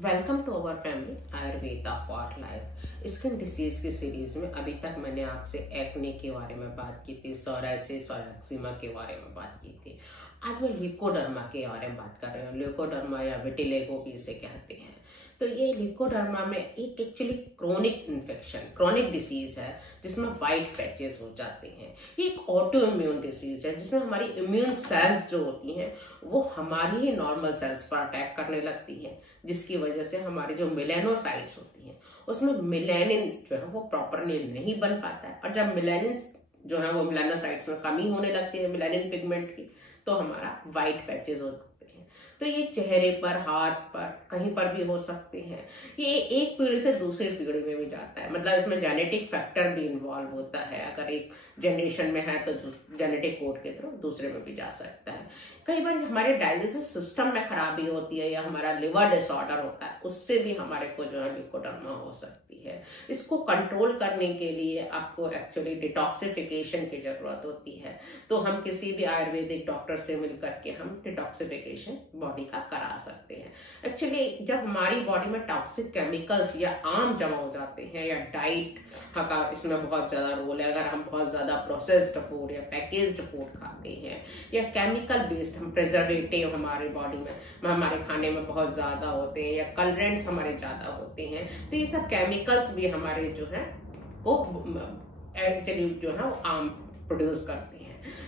Welcome to our family Ayurveda for life. Skin disease की series में अभी तक मैंने आपसे एक्ने के बारे में बात की थी, सोरायसिस और एक्जिमा के बारे में बात की थी। आज मैं ल्यूकोडर्मा के बारे में बात कर रही हूँ। ल्यूकोडर्मा या विटिलिगो भी इसे कहते हैं। तो ये ल्यूकोडर्मा में एक actually chronic infection, chronic disease है जिसमें वाइट पैचेस हो जाते हैं। ये एक ऑटो इम्यून डिसीज है जिसमें हमारी इम्यून सेल्स जो होती हैं वो हमारी ही नॉर्मल सेल्स पर अटैक करने लगती हैं, जिसकी वजह से हमारी जो मेलानोसाइट्स होती हैं उसमें मेलानिन जो है वो प्रॉपरली नहीं बन पाता है। और जब मेलानिन जो है वो मेलानोसाइट्स में कमी होने लगती है मेलानिन पिगमेंट की, तो हमारा वाइट पैचेस होते हैं। तो ये चेहरे पर, हाथ पर, कहीं पर भी हो सकते हैं। ये एक पीढ़ी से दूसरी पीढ़ी में भी जाता है, मतलब इसमें जेनेटिक फैक्टर भी इन्वॉल्व होता है। अगर एक जनरेशन में है तो जेनेटिक कोड के थ्रू दूसरे में भी जा सकता है। कई बार हमारे डाइजेस्टिव सिस्टम में खराबी होती है या हमारा लिवर डिसऑर्डर होता है, उससे भी हमारे को जो है ल्यूकोडर्मा हो सकती है। इसको कंट्रोल करने के लिए आपको एक्चुअली डिटॉक्सिफिकेशन की जरूरत होती है। तो हम किसी भी आयुर्वेदिक डॉक्टर से मिल करके हम डिटॉक्सिफिकेशन बॉडी का करा सकते हैं। एक्चुअली जब हमारी बॉडी में टॉक्सिक केमिकल्स या आम जमा हो जाते हैं, या डाइट का इसमें बहुत ज्यादा रोल है। अगर हम बहुत ज्यादा प्रोसेस्ड फूड या पैकेज्ड फूड खाते हैं या केमिकल बेस्ड हम प्रिजर्वेटिव हमारे बॉडी में हमारे खाने में बहुत ज्यादा होते हैं या कलरेंट्स हमारे ज्यादा होते हैं, तो ये सब केमिकल्स भी हमारे जो है वो एक्चुअली जो है वो आम प्रोड्यूस करते हैं।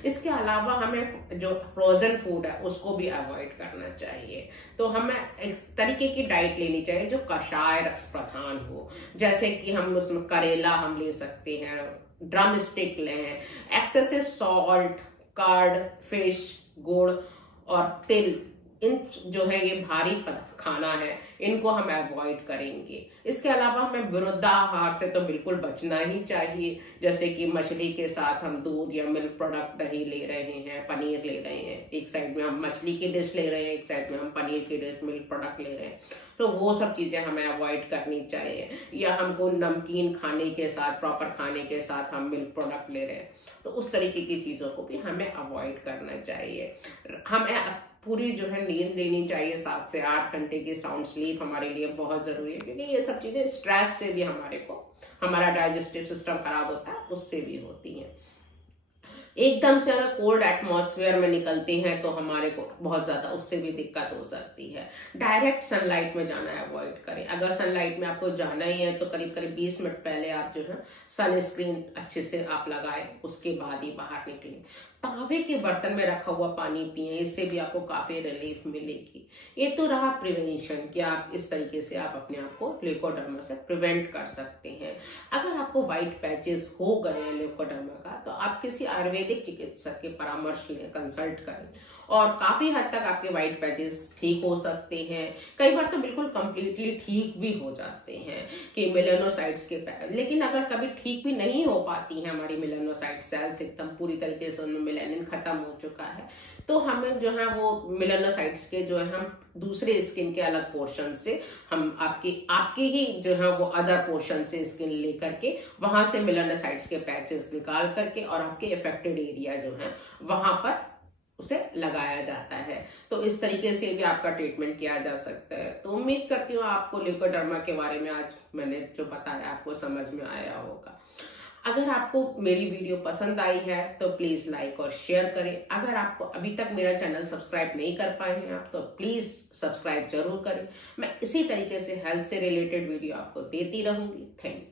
इसके अलावा हमें जो फ्रोजन फूड है उसको भी अवॉइड करना चाहिए। तो हमें इस तरीके की डाइट लेनी चाहिए जो कषाय रस प्रधान हो, जैसे कि हम उसमें करेला हम ले सकते हैं, ड्रम स्टिक लें, एक्सेसिव सॉल्ट, कर्ड, फिश, गुड़ और तिल, इन जो है ये भारी खाना है, इनको हम अवॉइड करेंगे। इसके अलावा हमें विरुद्धाहार से तो बिल्कुल बचना ही चाहिए, जैसे कि मछली के साथ हम दूध या मिल्क प्रोडक्ट, दही ले रहे हैं, पनीर ले रहे हैं, एक साइड में हम मछली की डिश ले रहे हैं, एक साइड में हम पनीर की डिश, मिल्क प्रोडक्ट ले रहे हैं, तो वो सब चीजें हमें अवॉइड करनी चाहिए। या हमको नमकीन खाने के साथ, प्रॉपर खाने के साथ हम मिल्क प्रोडक्ट ले रहे हैं, तो उस तरीके की चीजों को भी हमें अवॉइड करना चाहिए। हमें पूरी जो है नींद लेनी चाहिए, 7 से 8 घंटे की साउंड स्लीप हमारे लिए बहुत जरूरी है, क्योंकि ये सब चीजें स्ट्रेस से भी हमारे को, हमारा डाइजेस्टिव सिस्टम खराब होता है उससे भी होती है। एकदम से अगर कोल्ड एटमॉस्फेयर में निकलते हैं तो हमारे को बहुत ज्यादा उससे भी दिक्कत हो सकती है। डायरेक्ट सनलाइट में जाना अवॉइड करें। अगर सनलाइट में आपको जाना ही है तो करीब करीब 20 मिनट पहले आप जो है सनस्क्रीन अच्छे से आप लगाएं, उसके बाद ही बाहर निकलें। तांबे के बर्तन में रखा हुआ पानी पिएं, इससे भी आपको काफी रिलीफ मिलेगी। ये तो रहा प्रिवेंशन कि आप इस तरीके से आप अपने आप को ल्यूकोडर्मा से प्रिवेंट कर सकते हैं। अगर आपको व्हाइट पैचेस हो गए हैं ल्यूकोडर्मा का, तो आप किसी आयुर्वेदिक चिकित्सक के परामर्श लें, कंसल्ट करें, और काफी हद तक आपके व्हाइट पैचेस ठीक हो सकते हैं। कई बार तो बिल्कुल कंप्लीटली ठीक भी हो जाते हैं कि मेलानोसाइट्स के लेकिन अगर कभी ठीक भी नहीं हो पाती है हमारी मेलानोसाइट सेल्स, एकदम पूरी तरीके से उनमें मेलानिन खत्म हो चुका है, तो हमें जो है वो मेलानोसाइट्स के जो है हम दूसरे स्किन के अलग पोर्शन से हम आपकी ही जो है वो अदर पोर्शन से स्किन लेकर के वहां से मेलानोसाइट्स के पैचेस निकाल करके और आपके अफेक्टेड एरिया जो है वहां पर उसे लगाया जाता है। तो इस तरीके से भी आपका ट्रीटमेंट किया जा सकता है। तो उम्मीद करती हूँ आपको ल्यूकोडर्मा के बारे में आज मैंने जो बताया आपको समझ में आया होगा। अगर आपको मेरी वीडियो पसंद आई है तो प्लीज लाइक और शेयर करें। अगर आपको अभी तक मेरा चैनल सब्सक्राइब नहीं कर पाए हैं आप, तो प्लीज सब्सक्राइब जरूर करें। मैं इसी तरीके से हेल्थ से रिलेटेड वीडियो आपको देती रहूंगी। Thank you.